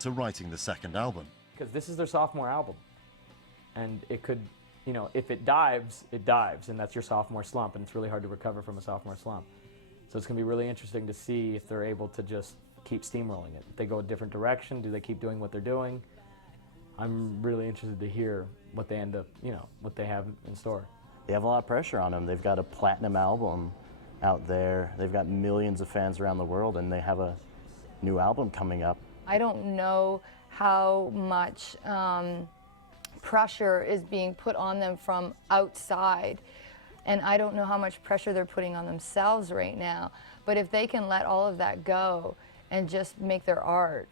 to writing the second album. Because this is their sophomore album. And it could, you know, if it dives, it dives, and that's your sophomore slump, and it's really hard to recover from a sophomore slump. So it's going to be really interesting to see if they're able to just keep steamrolling it. If they go a different direction, do they keep doing what they're doing? I'm really interested to hear what they end up, you know, what they have in store. They have a lot of pressure on them. They've got a platinum album out there. They've got millions of fans around the world, and they have a new album coming up. I don't know how much pressure is being put on them from outside, and I don't know how much pressure they're putting on themselves right now. But if they can let all of that go and just make their art,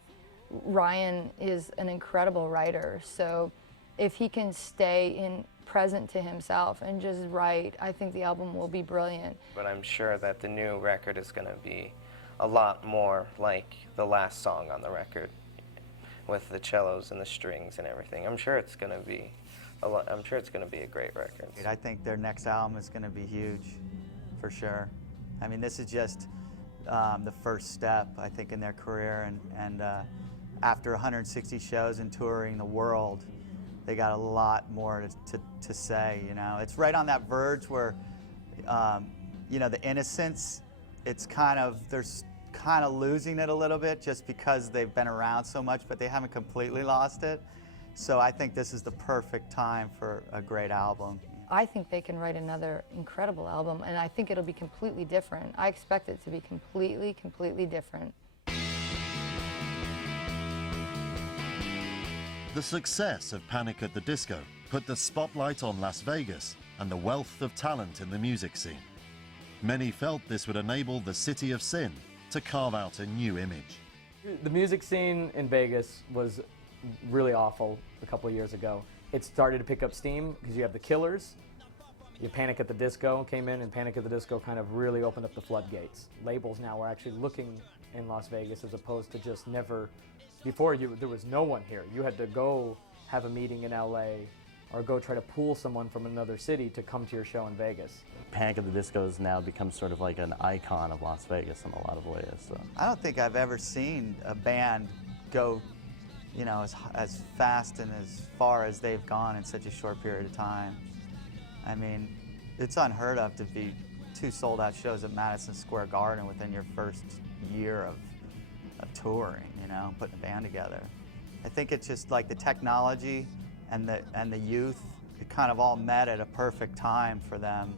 Ryan is an incredible writer, so if he can stay present to himself and just write, I think the album will be brilliant. But I'm sure that the new record is going to be a lot more like the last song on the record, with the cellos and the strings and everything. I'm sure it's going to be a great record. I think their next album is going to be huge, for sure. I mean, this is just the first step, I think, in their career, and after 160 shows and touring the world, they got a lot more to say, you know. It's right on that verge where, you know, the innocence, it's they're kind of losing it a little bit just because they've been around so much, but they haven't completely lost it. So I think this is the perfect time for a great album. I think they can write another incredible album, and I think it'll be completely different. I expect it to be completely different. The success of Panic at the Disco put the spotlight on Las Vegas and the wealth of talent in the music scene. Many felt this would enable the City of Sin to carve out a new image. The music scene in Vegas was really awful a couple of years ago. It started to pick up steam because you have the Killers, you Panic at the Disco came in, and Panic at the Disco kind of really opened up the floodgates. Labels now were actually looking in Las Vegas as opposed to just never. Before, there was no one here. You had to go have a meeting in LA or go try to pool someone from another city to come to your show in Vegas. Panic at the Disco has now become sort of like an icon of Las Vegas in a lot of ways. So. I don't think I've ever seen a band go, you know, as fast and as far as they've gone in such a short period of time. I mean, it's unheard of to be 2 sold-out shows at Madison Square Garden within your first year of touring, you know, putting a band together. I think it's just like the technology and the youth, it kind of all met at a perfect time for them.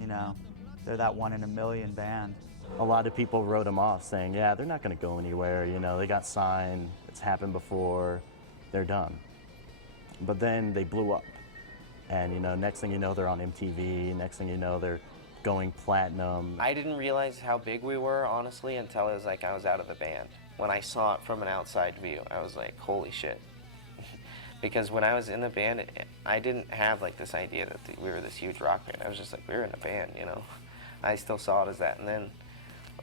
You know, they're that 1 in a million band. A lot of people wrote them off saying, yeah, they're not going to go anywhere, you know, they got signed, it's happened before, they're done. But then they blew up. And, you know, next thing you know, they're on MTV, next thing you know, they're going platinum. I didn't realize how big we were, honestly, until it was like I was out of the band. When I saw it from an outside view, I was like, holy shit. Because when I was in the band, I didn't have like this idea that we were this huge rock band. I was just like, we were in a band, you know. I still saw it as that. And then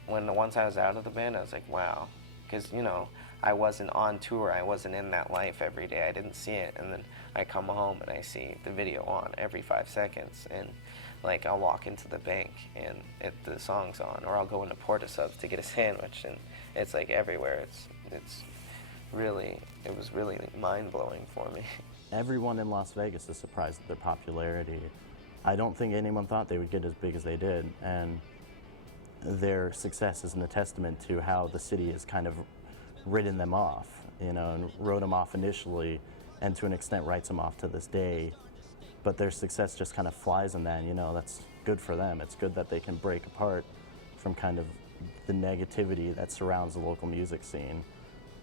once I was out of the band, I was like, wow. Because, you know, I wasn't on tour. I wasn't in that life every day. I didn't see it. And then I come home and I see the video on every 5 seconds. And like I'll walk into the bank and the song's on. Or I'll go into Porta Subs to get a sandwich. And it's like everywhere. It was really mind-blowing for me. Everyone in Las Vegas is surprised at their popularity. I don't think anyone thought they would get as big as they did, and their success is a testament to how the city has kind of written them off, you know, and wrote them off initially, and to an extent writes them off to this day. But their success just kind of flies in that, and, you know, that's good for them. It's good that they can break apart from kind of the negativity that surrounds the local music scene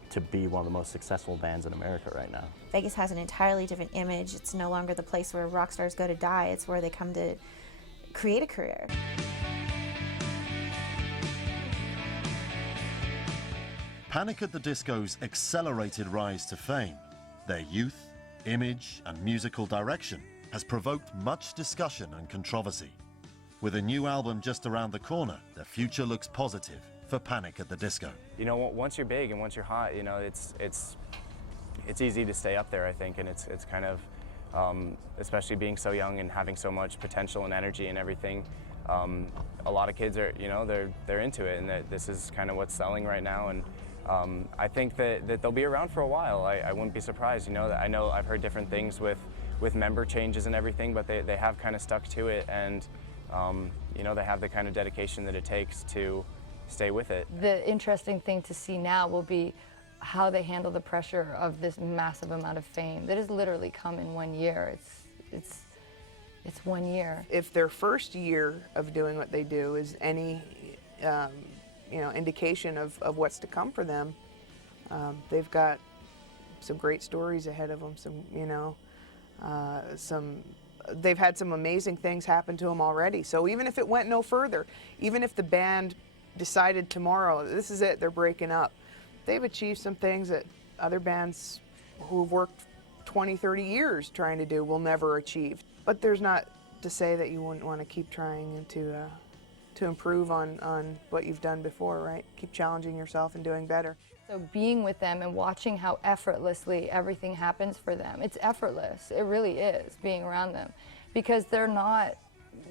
to be one of the most successful bands in America right now. Vegas has an entirely different image. It's no longer the place where rock stars go to die. It's where they come to create a career. Panic at the Disco's accelerated rise to fame, their youth, image, and musical direction has provoked much discussion and controversy. With a new album just around the corner, the future looks positive for Panic at the Disco. You know, once you're big and once you're hot, you know, it's easy to stay up there, I think, and it's kind of, especially being so young and having so much potential and energy and everything. A lot of kids are, you know, they're into it, and this is kind of what's selling right now, and I think that they'll be around for a while. I wouldn't be surprised. You know, I know I've heard different things with member changes and everything, but they have kind of stuck to it, and you know, they have the kind of dedication that it takes to stay with it. The interesting thing to see now will be how they handle the pressure of this massive amount of fame that has literally come in 1 year. It's 1 year. If their first year of doing what they do is any you know, indication of what's to come for them, they've got some great stories ahead of them. Some, you know, they've had some amazing things happen to them already. So even if it went no further, even if the band decided tomorrow, this is it, they're breaking up, they've achieved some things that other bands who've worked 20, 30 years trying to do will never achieve. But there's not to say that you wouldn't want to keep trying and to improve on what you've done before, right? Keep challenging yourself and doing better. So being with them and watching how effortlessly everything happens for them, it's effortless. It really is, being around them, because they're not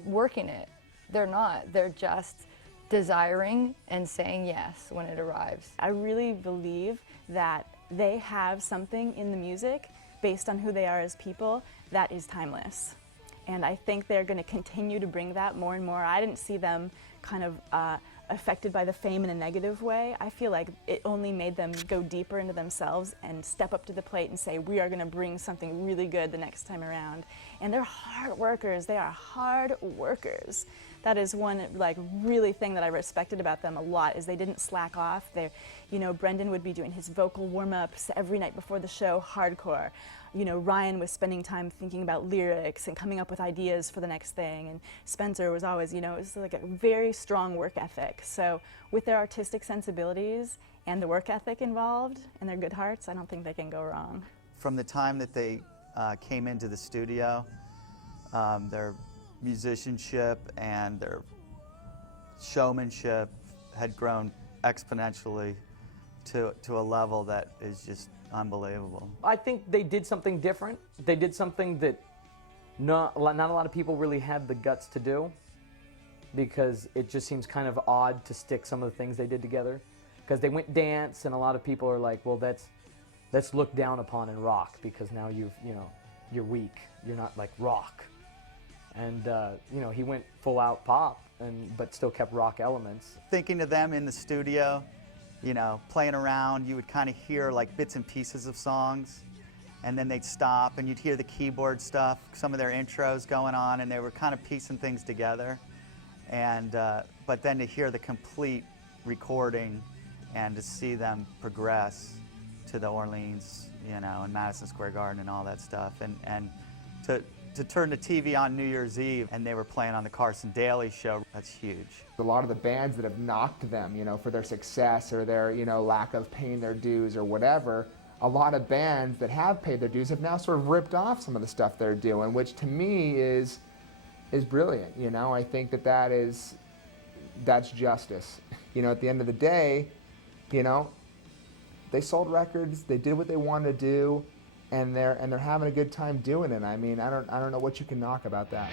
working it. They're not. They're just desiring and saying yes when it arrives. I really believe that they have something in the music based on who they are as people that is timeless. And I think they're going to continue to bring that more and more. I didn't see them kind of affected by the fame in a negative way. I feel like it only made them go deeper into themselves and step up to the plate and say, we are going to bring something really good the next time around. And they're hard workers. They are hard workers. That is one really thing that I respected about them a lot, is they didn't slack off. They, you know, Brendan would be doing his vocal warm-ups every night before the show, hardcore. You know, Ryan was spending time thinking about lyrics and coming up with ideas for the next thing, and Spencer was always, you know, it was like a very strong work ethic. So with their artistic sensibilities and the work ethic involved and their good hearts, I don't think they can go wrong. From the time that they came into the studio, their musicianship and their showmanship had grown exponentially to a level that is just unbelievable. I think they did something different. They did something that not a lot of people really had the guts to do, because it just seems kind of odd to stick some of the things they did together. Because they went dance, and a lot of people are like, well, that's looked down upon in rock, because now you're weak. You're not like rock. And you know, he went full out pop, but still kept rock elements. Thinking of them in the studio, you know, playing around, you would kind of hear like bits and pieces of songs, and then they'd stop and you'd hear the keyboard stuff, some of their intros going on, and they were kind of piecing things together. And but then to hear the complete recording and to see them progress to the Orleans, you know, and Madison Square Garden and all that stuff, and to turn the TV on New Year's Eve and they were playing on the Carson Daly show, that's huge. A lot of the bands that have knocked them, you know, for their success or their, you know, lack of paying their dues or whatever, a lot of bands that have paid their dues have now sort of ripped off some of the stuff they're doing, which to me is brilliant. You know, I think that's justice. You know, at the end of the day, you know, they sold records, they did what they wanted to do, and they're having a good time doing it. I mean, I don't know what you can knock about that.